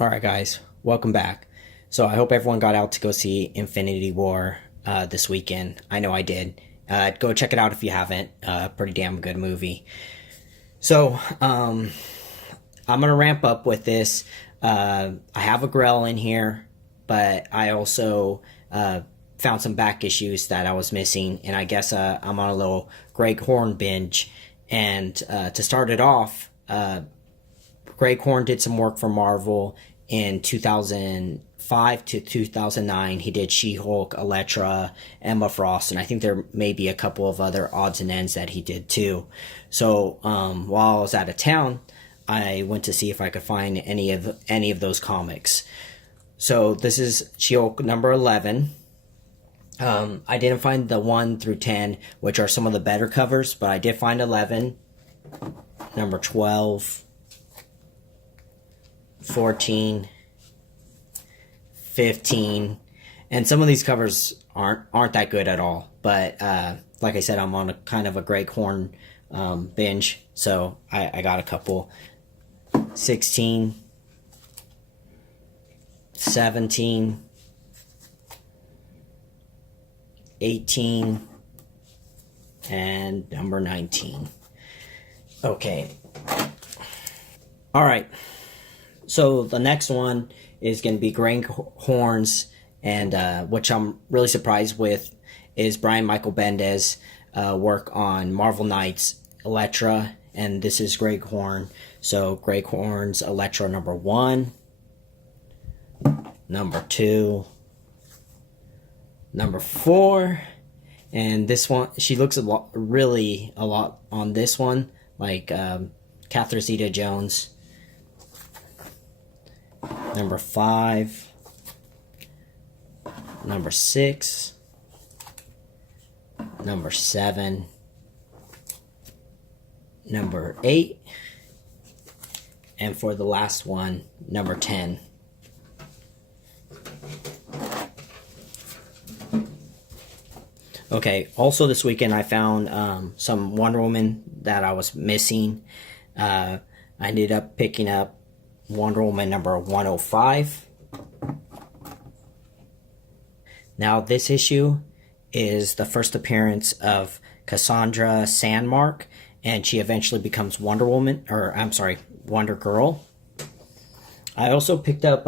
Alright guys, welcome back. So I hope everyone got out to go see Infinity War this weekend. I know I did. Go check it out if you haven't. Pretty damn good movie. So, I'm gonna ramp up with this. I have a Grail in here, but I also found some back issues that I was missing, and I guess I'm on a little Greg Horn binge. And to start it off, Greg Horn did some work for Marvel in 2005 to 2009. He did She-Hulk, Elektra, Emma Frost, and I think there may be a couple of other odds and ends that he did too. So while I was out of town, I went to see if I could find any of those comics. So this is She-Hulk number 11. I didn't find the 1 through 10, which are some of the better covers, but I did find 11, number 12, 14, 15, and some of these covers aren't that good at all. But like I said, I'm on a kind of a Greg Horn binge, so I got a couple. 16, 17, 18, and number 19. Okay. All right. So the next one is going to be Greg Horn's, and which I'm really surprised with, is Brian Michael Bendis' work on Marvel Knights, Elektra, and this is Greg Horn. So Greg Horn's Elektra number 1, number 2, number 4, and this one, she looks a lot on this one like Catherine Zeta-Jones. Number 5, number 6, number 7, number 8, and for the last one, number 10. Okay, also this weekend I found some Wonder Woman that I was missing. I ended up picking up Wonder Woman number 105. Now this issue is the first appearance of Cassandra Sandmark, and she eventually becomes Wonder Woman, or I'm sorry, Wonder Girl. I also picked up,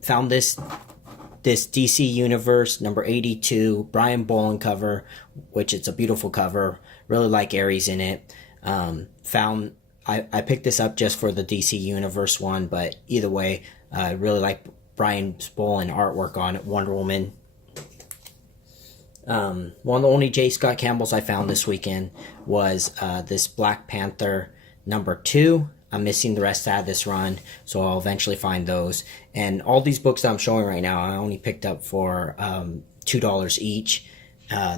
found this DC Universe number 82 Brian Boland cover, which it's a beautiful cover. Really like Ares in it. I picked this up just for the DC Universe one, but either way, I really like Brian Boland artwork on Wonder Woman. One of the only J. Scott Campbells I found this weekend was this Black Panther number 2. I'm missing the rest out of this run, so I'll eventually find those. And all these books that I'm showing right now, I only picked up for $2 each,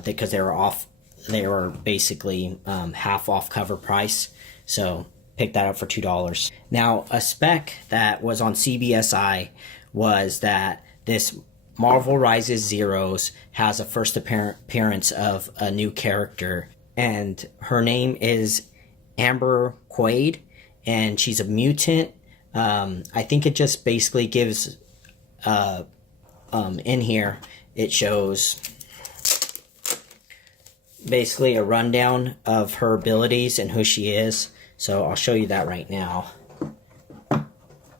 because they were off. They were basically half off cover price, so picked that up for $2. Now, a spec that was on CBSI was that this Marvel Rises Zeros has a first appearance of a new character, and her name is Amber Quaid, and she's a mutant. I think it just basically gives, in here, it shows basically a rundown of her abilities and who she is. So I'll show you that right now.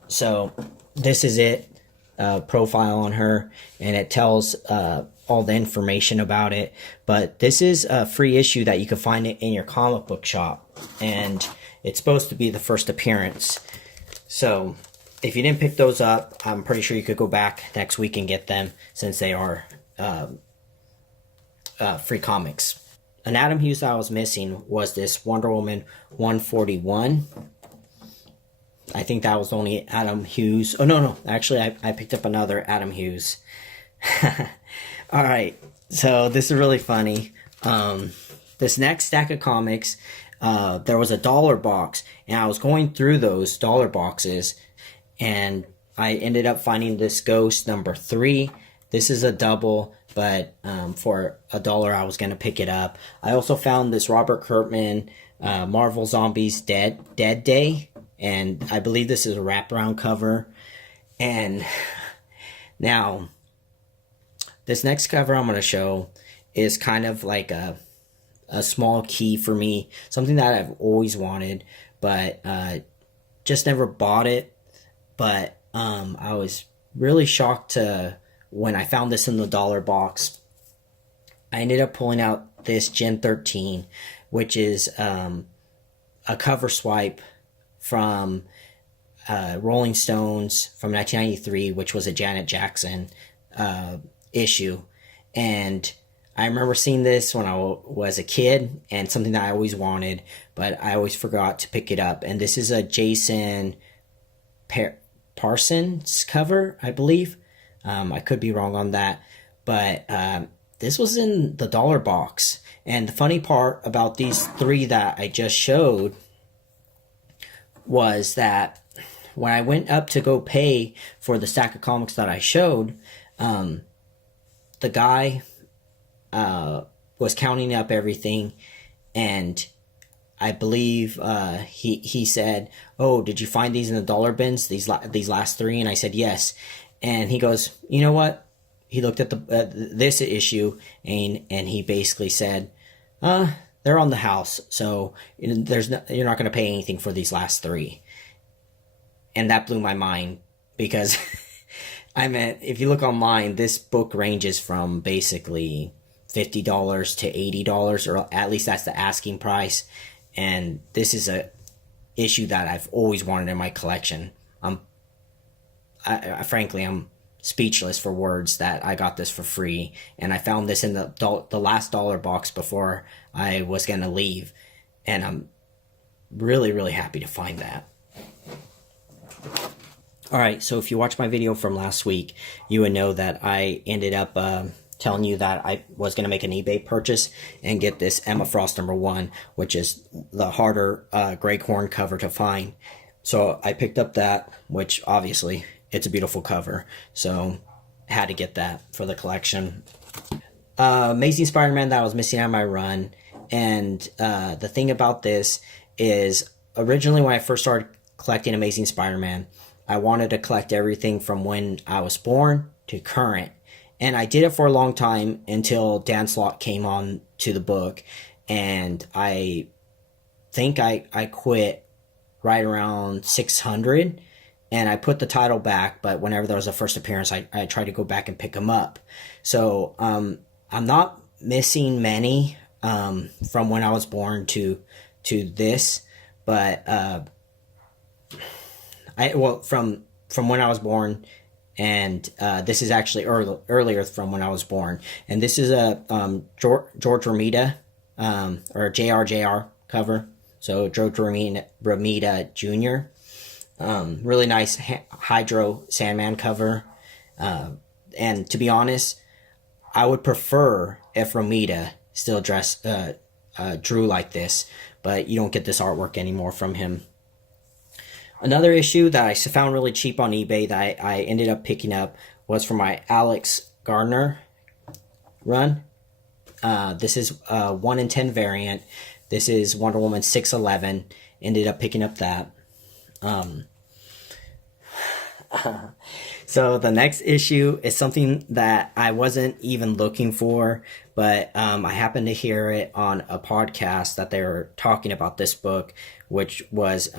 So this is it, profile on her, and it tells all the information about it. But this is a free issue that you can find it in your comic book shop, and it's supposed to be the first appearance. So if you didn't pick those up, I'm pretty sure you could go back next week and get them, since they are free comics. An Adam Hughes that I was missing was this Wonder Woman 141. I think that was the only Adam Hughes. Oh, no. Actually, I picked up another Adam Hughes. Alright, so this is really funny. This next stack of comics, there was a dollar box, and I was going through those dollar boxes, and I ended up finding this Ghost number 3. This is a double, but for $1 I was going to pick it up. I also found this Robert Kirkman Marvel Zombies Dead Day, and I believe this is a wraparound cover. And now, this next cover I'm going to show is kind of like a small key for me, something that I've always wanted, but just never bought it. But I was really shocked when I found this in the dollar box. I ended up pulling out this Gen 13, which is a cover swipe from Rolling Stones from 1993, which was a Janet Jackson issue. And I remember seeing this when I was a kid, and something that I always wanted, but I always forgot to pick it up. And this is a Jason Parsons cover, I believe. I could be wrong on that, but this was in the dollar box. And the funny part about these three that I just showed was that when I went up to go pay for the stack of comics that I showed, the guy was counting up everything, and I believe he said, "Oh, did you find these in the dollar bins? These last three?" And I said, "Yes." And he goes, "You know what?" He looked at this issue, and he basically said, "They're on the house, so you're not going to pay anything for these last three." And that blew my mind, because I mean, if you look online, this book ranges from basically $50 to $80, or at least that's the asking price. And this is a issue that I've always wanted in my collection. Frankly, I'm speechless for words that I got this for free, and I found this in the last dollar box before I was gonna leave, and I'm really, really happy to find that. Alright, so if you watched my video from last week, you would know that I ended up telling you that I was going to make an eBay purchase and get this Emma Frost #1, which is the harder gray corn cover to find. So I picked up that, which obviously it's a beautiful cover, so I had to get that for the collection. Amazing Spider-Man that I was missing out of my run, and the thing about this is, originally when I first started collecting Amazing Spider-Man, I wanted to collect everything from when I was born to current. And I did it for a long time until Dan Slott came on to the book. And I think I quit right around 600. And I put the title back, but whenever there was a first appearance, I tried to go back and pick them up. So I'm not missing many from when I was born to this. But from when I was born, and this is actually earlier from when I was born. And this is a George Romita, or JRJR cover. So George Romita Jr. Really nice Hydro Sandman cover. And to be honest, I would prefer if Romita still drew like this, but you don't get this artwork anymore from him. Another issue that I found really cheap on eBay that I ended up picking up was for my Alex Gardner run. This is a 1 in 10 variant. This is Wonder Woman 611. Ended up picking up that. So the next issue is something that I wasn't even looking for, but I happened to hear it on a podcast that they were talking about this book, which was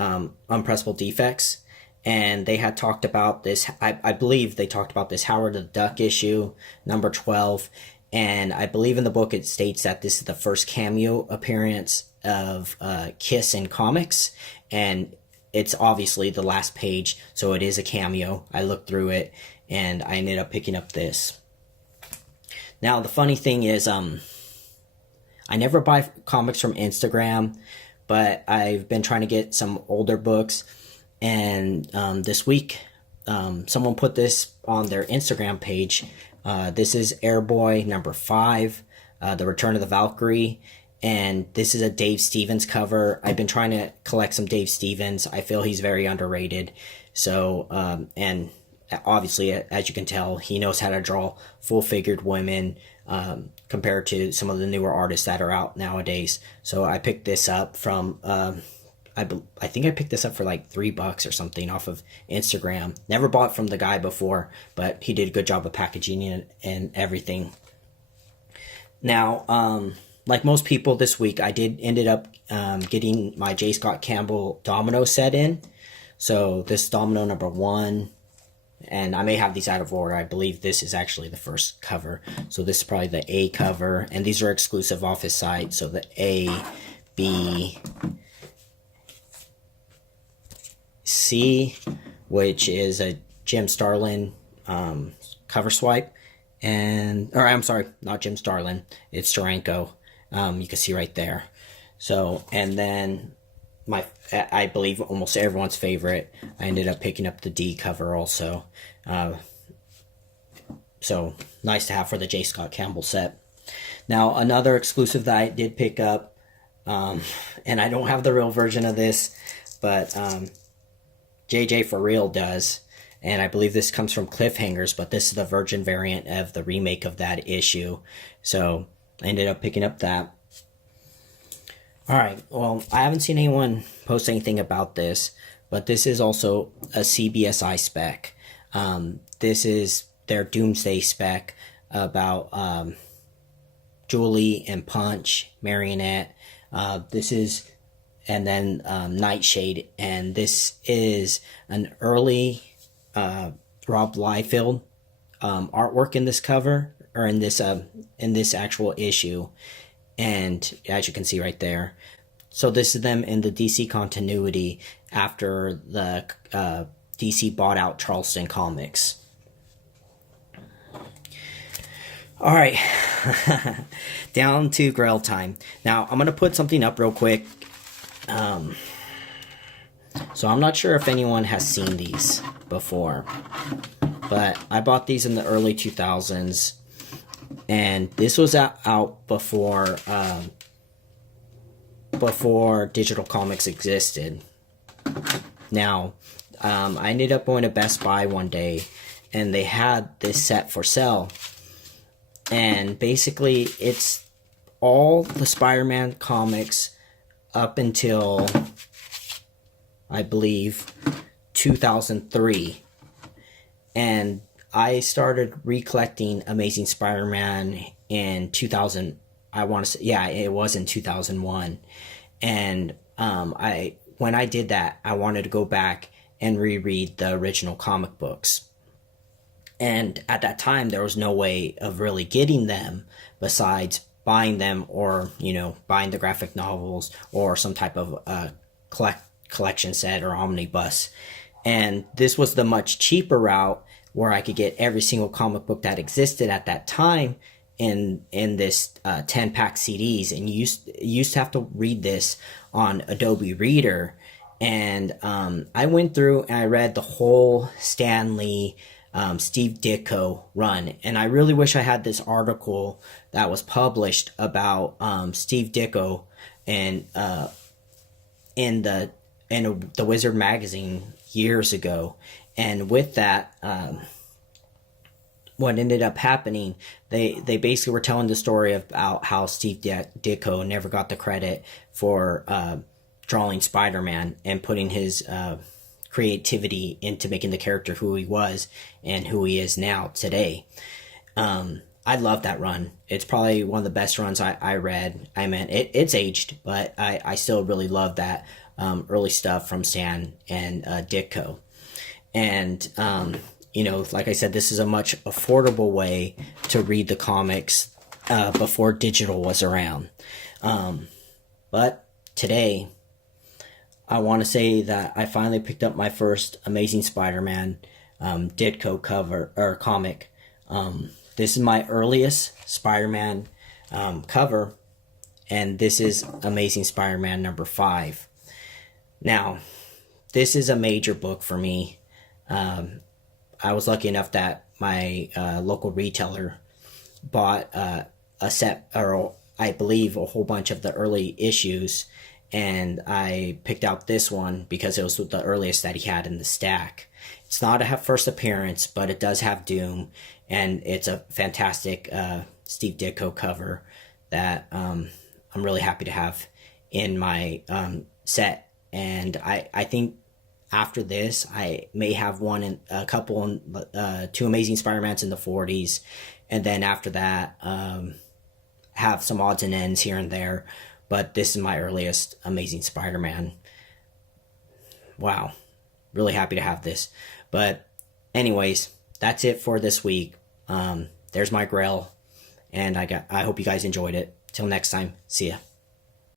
Unpressable Defects. And they had talked about this, I believe they talked about this Howard the Duck issue, number 12. And I believe in the book it states that this is the first cameo appearance of Kiss in comics. And it's obviously the last page, so it is a cameo. I looked through it, and I ended up picking up this. Now, the funny thing is, I never buy comics from Instagram, but I've been trying to get some older books, and this week, someone put this on their Instagram page. This is Airboy number 5, The Return of the Valkyrie. And this is a Dave Stevens cover. I've been trying to collect some Dave Stevens. I feel he's very underrated. So, and obviously, as you can tell, he knows how to draw full-figured women compared to some of the newer artists that are out nowadays. So I picked this up from I think I picked this up for like $3 or something off of Instagram. Never bought from the guy before, but he did a good job of packaging it and everything. Now, like most people this week, I did ended up getting my J. Scott Campbell domino set in. So this domino number 1, and I may have these out of order. I believe this is actually the first cover. So this is probably the A cover, and these are exclusive off his site. So the A, B, C, which is a Jim Starlin cover swipe, or I'm sorry, not Jim Starlin, it's Steranko. You can see right there. So, and then I believe almost everyone's favorite, I ended up picking up the D cover also. So nice to have for the J. Scott Campbell set. Now another exclusive that I did pick up, and I don't have the real version of this, but JJ for Real does, and I believe this comes from Cliffhangers, but this is the Virgin variant of the remake of that issue. So I ended up picking up that. Alright, well, I haven't seen anyone post anything about this, but this is also a CBSI spec. This is their Doomsday spec about Julie and Punch, Marionette. This is, and then Nightshade, and this is an early Rob Liefeld artwork in this cover, or in this actual issue. And as you can see right there, so this is them in the DC continuity after the DC bought out Charleston Comics. All right, down to Grail Time. Now I'm gonna put something up real quick. So I'm not sure if anyone has seen these before, but I bought these in the early 2000s. And this was out before digital comics existed. Now, I ended up going to Best Buy one day, and they had this set for sale. And basically, it's all the Spider-Man comics up until, I believe, 2003. And I started recollecting Amazing Spider-Man in 2000. I want to say, yeah, it was in 2001. And when I did that, I wanted to go back and reread the original comic books. And at that time, there was no way of really getting them besides buying them, or buying the graphic novels or some type of collection set or omnibus. And this was the much cheaper route, where I could get every single comic book that existed at that time in this 10-pack CDs. And you used to have to read this on Adobe Reader. And I went through and I read the whole Stan Lee, Steve Ditko run. And I really wish I had this article that was published about Steve Ditko and in the Wizard magazine years ago. And with that, what ended up happening, they basically were telling the story about how Steve Ditko never got the credit for drawing Spider-Man and putting his creativity into making the character who he was and who he is now today. I love that run. It's probably one of the best runs I read. I mean, it's aged, but I still really love that early stuff from Stan and Ditko. And, like I said, this is a much affordable way to read the comics before digital was around. But today, I want to say that I finally picked up my first Amazing Spider-Man Ditko cover or comic. This is my earliest Spider-Man cover, and this is Amazing Spider-Man number 5. Now, this is a major book for me. I was lucky enough that my local retailer bought a set, or I believe a whole bunch of the early issues, and I picked out this one because it was the earliest that he had in the stack. It's not a first appearance, but it does have Doom, and it's a fantastic Steve Ditko cover that I'm really happy to have in my set and I think after this I may have one in a couple in two Amazing Spider-Mans in the 40s, and then after that have some odds and ends here and there. But this is my earliest Amazing Spider-Man. Wow, really happy to have this. But anyways, that's it for this week. There's my Grail, and I hope you guys enjoyed it. Till next time, see ya.